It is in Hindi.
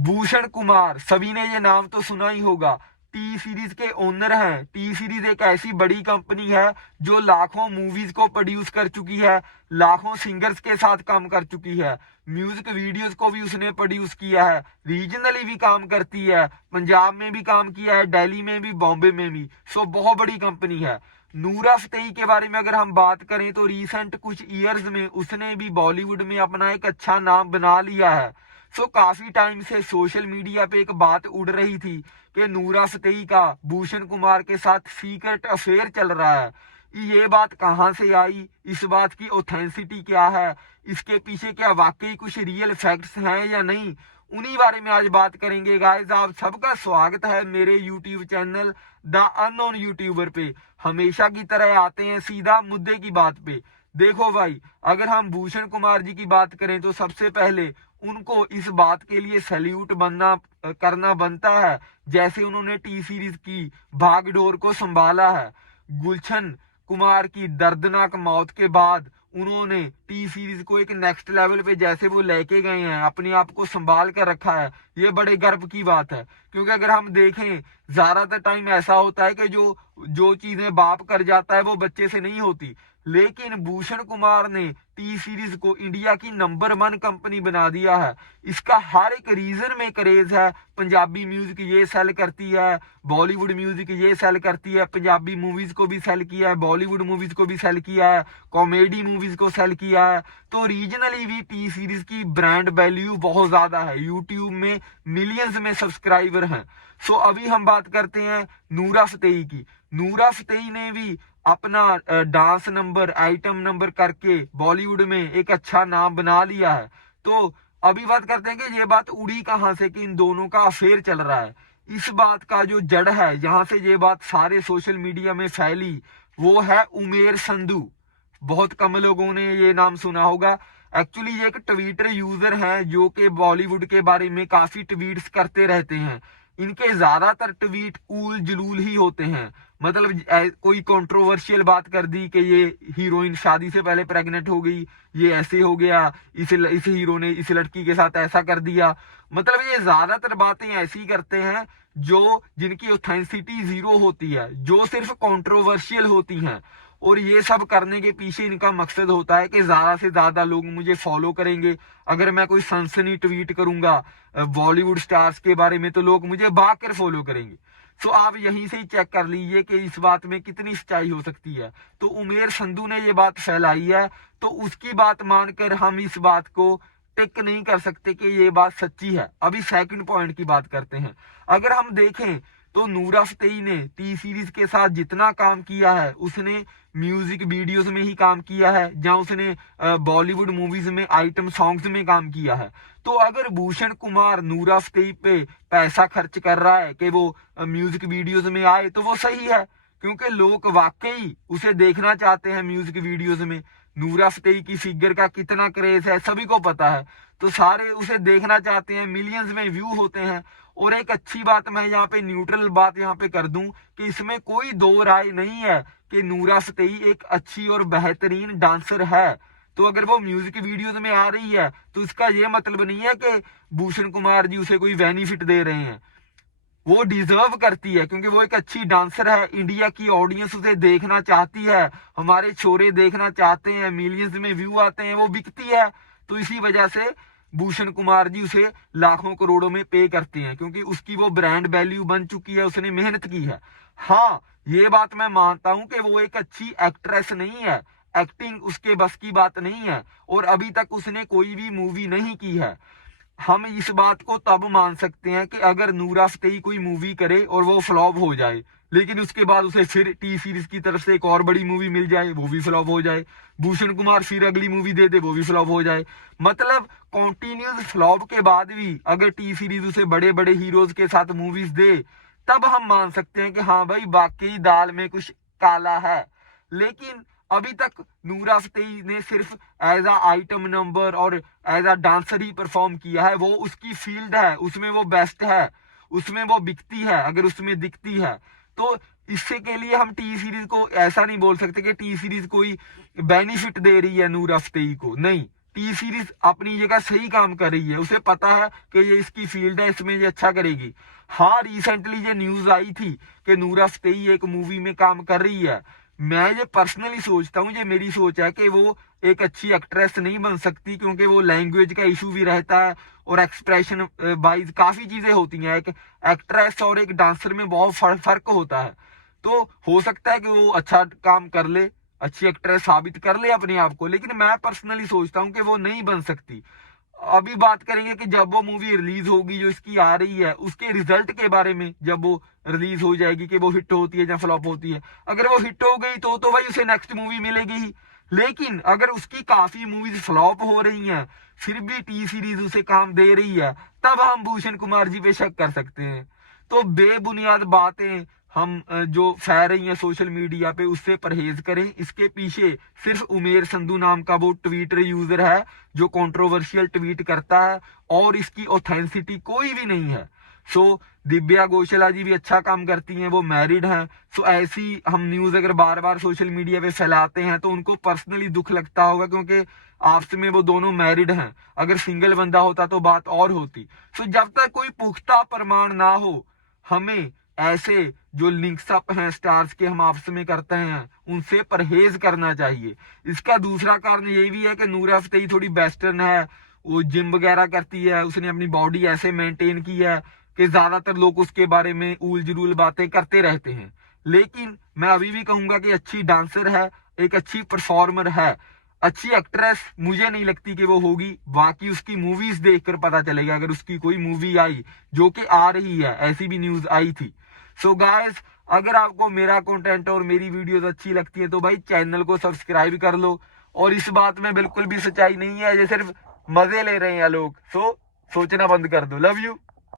भूषण कुमार, सभी ने ये नाम तो सुना ही होगा, टी सीरीज के ओनर हैं। टी सीरीज एक ऐसी बड़ी कंपनी है जो लाखों मूवीज को प्रोड्यूस कर चुकी है, लाखों सिंगर्स के साथ काम कर चुकी है, म्यूजिक वीडियोस को भी उसने प्रोड्यूस किया है, रीजनली भी काम करती है, पंजाब में भी काम किया है, दिल्ली में भी, बॉम्बे में भी। सो बहुत बड़ी कंपनी है। नूरा फतेही के बारे में अगर हम बात करें तो रिसेंट कुछ ईयर्स में उसने भी बॉलीवुड में अपना एक अच्छा नाम बना लिया है। सो काफी टाइम से सोशल मीडिया पे एक बात उड़ रही थी कि नूरा फतेही का भूषण कुमार के साथ सीक्रेट अफेयर चल रहा है। ये बात कहां से आई, इस बात की ऑथेंसिटी क्या है, इसके पीछे क्या वाकई कुछ रियल फैक्ट्स हैं या नहीं, उन्हीं बारे में आज बात करेंगे गाइस। आप सबका स्वागत है मेरे YouTube channel the unknown YouTuber पे। हमेशा की तरह आते हैं सीधा मुद्दे की बात पे। देखो भाई, अगर हम भूषण कुमार जी की बात करें तो सबसे पहले उनको इस बात के लिए सैल्यूट करना बनता है जैसे उन्होंने टी सीरीज की भागडोर को संभाला है। गुलशन कुमार की दर्दनाक मौत के बाद उन्होंने टी सीरीज को एक नेक्स्ट लेवल पे जैसे वो लेके गए हैं, अपने आप को संभाल कर रखा है, ये बड़े गर्व की बात है। क्योंकि अगर हम देखें, ज्यादातर टाइम ऐसा होता है कि जो जो चीजें बाप कर जाता है वो बच्चे से नहीं होती, लेकिन भूषण कुमार ने टी सीरीज को इंडिया की नंबर 1 कंपनी बना दिया है। इसका हर एक रीजन में क्रेज है। पंजाबी म्यूजिक ये सेल करती है, बॉलीवुड म्यूजिक ये सेल करती है, पंजाबी मूवीज को भी सेल किया है, बॉलीवुड मूवीज को भी सेल किया है, कॉमेडी मूवीज को सेल किया है। तो रीजनली भी टी सीरीज की ब्रांड वैल्यू बहुत ज्यादा है, यूट्यूब में मिलियंस में सब्सक्राइबर हैं। सो अभी हम बात करते हैं नूरा फतेही की। नूरा फतेही ने भी अपना डांस नंबर, आइटम नंबर करके बॉलीवुड में एक अच्छा नाम बना लिया है। तो अभी बात करते हैं कि ये बात उड़ी कहां से कि इन दोनों का अफेयर चल रहा है। इस बात का जो जड़ है, जहां से ये बात सारे सोशल मीडिया में फैली, वो है उमेर संधू। बहुत कम लोगों ने ये नाम सुना होगा। एक्चुअली ये एक ट्विटर यूजर हैं जो कि बॉलीवुड के बारे में काफी ट्वीट्स करते रहते हैं। इनके ज्यादातर ट्वीट ऊल जलूल ही होते हैं। मतलब कोई कंट्रोवर्शियल बात कर दी कि ये हीरोइन शादी से पहले प्रेग्नेंट हो गई, ये ऐसे हो गया, इस हीरो ने इस लड़की के साथ ऐसा कर दिया। मतलब ये ज्यादातर बातें ऐसी करते हैं जो जिनकी ऑथेंसिटी जीरो होती है, जो सिर्फ कंट्रोवर्शियल होती हैं। और ये सब करने के पीछे इनका मकसद होता है कि ज्यादा से ज्यादा लोग मुझे फॉलो करेंगे। अगर मैं कोई सनसनी ट्वीट करूंगा बॉलीवुड स्टार्स के बारे में तो लोग मुझे भाग कर फॉलो करेंगे। सो आप यहीं से ही चेक कर लीजिए कि इस बात में कितनी सच्चाई हो सकती है। तो उमेर संधू ने ये बात फैलाई है, तो उसकी बात मानकर हम इस बात को टिक नहीं कर सकते कि ये बात सच्ची है। अभी सेकंड पॉइंट की बात करते हैं। अगर हम देखें तो नूरा फतेही ने टी सीरीज के साथ जितना काम किया है, उसने म्यूजिक वीडियोस में ही काम किया है, जहां उसने बॉलीवुड मूवीज में आइटम सॉन्ग्स में काम किया है। तो अगर भूषण कुमार नूरा फतेही पे पैसा खर्च कर रहा है कि वो म्यूजिक वीडियोस में आए, तो वो सही है, क्योंकि लोग वाकई उसे देखना चाहते हैं म्यूजिक वीडियोस में। नूरा फतेही की फिगर का कितना क्रेज है सभी को पता है, तो सारे उसे देखना चाहते हैं, मिलियंस में व्यू होते हैं। और एक अच्छी बात मैं यहाँ पे न्यूट्रल बात यहाँ पे कर दूं कि इसमें कोई दो राय नहीं है कि नूरा फतेही एक अच्छी और बेहतरीन डांसर है। तो अगर वो म्यूजिक वीडियोस में आ रही है तो इसका ये मतलब नहीं है कि भूषण कुमार जी उसे कोई बेनिफिट दे रहे हैं। वो डिजर्व करती है क्योंकि वो एक अच्छी डांसर है। इंडिया की ऑडियंस उसे देखना चाहती है, हमारे छोरे देखना चाहते हैं, मिलियंस में व्यू आते हैं, वो बिकती है। तो इसी वजह से भूषण कुमार जी उसे लाखों करोड़ों में पे करते हैं, क्योंकि उसकी वो ब्रांड वैल्यू बन चुकी है, उसने मेहनत की है। हाँ, ये बात मैं मानता हूं कि वो एक अच्छी एक्ट्रेस नहीं है, एक्टिंग उसके बस की बात नहीं है, और अभी तक उसने कोई भी मूवी नहीं की है। हम इस बात को तब मान सकते हैं कि अगर नूरा फतेही कोई मूवी करे और वो फ्लॉप हो जाए, लेकिन उसके बाद उसे फिर टी सीरीज की तरफ से एक और बड़ी मूवी मिल जाए, वो भी फ्लॉप हो जाए। भूषण कुमार फिर अगली मूवी दे दे, वो भी फ्लॉप हो जाए। मतलब कॉन्टिन्यूस फ्लॉप के बाद भी अगर टी सीरीज उसे बड़े बड़े हीरोज के साथ मूवीज दे, तब हम मान सकते हैं कि हाँ भाई वाकई दाल में कुछ काला है। लेकिन अभी तक नूरा फतेही ने सिर्फ एज अ आइटम नंबर और एज अ डांसर ही परफॉर्म किया है। वो उसकी फील्ड है, उसमें वो बेस्ट है, उसमें वो बिकती है, अगर उसमें दिखती है। तो इससे के लिए हम टी सीरीज को ऐसा नहीं बोल सकते कि टी सीरीज कोई बेनिफिट दे रही है नूरा फतेही को, नहीं। टी सीरीज अपनी जगह सही काम कर रही है, उसे पता है कि ये इसकी फील्ड है, इसमें ये अच्छा करेगी। हाँ, रिसेंटली ये न्यूज आई थी कि नूरा फतेही एक मूवी में काम कर रही है। मैं ये पर्सनली सोचता हूँ, ये मेरी सोच है कि वो एक अच्छी एक्ट्रेस नहीं बन सकती, क्योंकि वो लैंग्वेज का इशू भी रहता है और एक्सप्रेशन वाइज काफी चीजें होती हैं। एक एक्ट्रेस और एक डांसर में बहुत फर्क होता है। तो हो सकता है कि वो अच्छा काम कर ले, अच्छी एक्ट्रेस साबित कर ले अपने आप को, लेकिन मैं पर्सनली सोचता हूँ कि वो नहीं बन सकती। अभी बात करेंगे कि जब वो मूवी रिलीज होगी जो इसकी आ रही है, उसके रिजल्ट के बारे में, जब वो रिलीज हो जाएगी कि वो हिट होती है या फ्लॉप होती है। अगर वो हिट हो गई तो भाई उसे नेक्स्ट मूवी मिलेगी ही। लेकिन अगर उसकी काफी मूवीज फ्लॉप हो रही हैं, फिर भी टी सीरीज उसे काम दे रही है, तब हम भूषण कुमार जी पे शक कर सकते हैं। तो बेबुनियाद बातें हम जो फैल रही हैं सोशल मीडिया पे, उससे परहेज करें। इसके पीछे सिर्फ उमेर संधू नाम का वो ट्वीटर यूजर है जो कंट्रोवर्शियल ट्वीट करता है, और इसकी ऑथेंसिटी कोई भी नहीं है। सो दिव्या गौशाला जी भी अच्छा काम करती हैं, वो मैरिड हैं। सो ऐसी हम न्यूज अगर बार बार सोशल मीडिया पे फैलाते हैं तो उनको पर्सनली दुख लगता होगा, क्योंकि आपस में वो दोनों मैरिड हैं। अगर सिंगल बंदा होता तो बात और होती। सो जब तक कोई पुख्ता प्रमाण ना हो, हमें ऐसे जो लिंक्स अप हैं स्टार्स के हम आपस में करते हैं, उनसे परहेज करना चाहिए। इसका दूसरा कारण ये भी है कि नूरा फतेही थोड़ी वेस्टर्न है, वो जिम वगैरह करती है, उसने अपनी बॉडी ऐसे मेंटेन की है कि ज्यादातर लोग उसके बारे में उल जलूल बातें करते रहते हैं। लेकिन मैं अभी भी कहूंगा कि अच्छी डांसर है, एक अच्छी परफॉर्मर है। अच्छी एक्ट्रेस मुझे नहीं लगती कि वो होगी, बाकी उसकी मूवीज देखकर पता चलेगा। अगर उसकी कोई मूवी आई, जो कि आ रही है, ऐसी भी न्यूज आई थी। सो गाइस, अगर आपको मेरा कंटेंट और मेरी वीडियोस अच्छी लगती है तो भाई चैनल को सब्सक्राइब कर लो। और इस बात में बिल्कुल भी सच्चाई नहीं है, ये सिर्फ मजे ले रहे हैं लोग। सो सोचना बंद कर दो। Love you.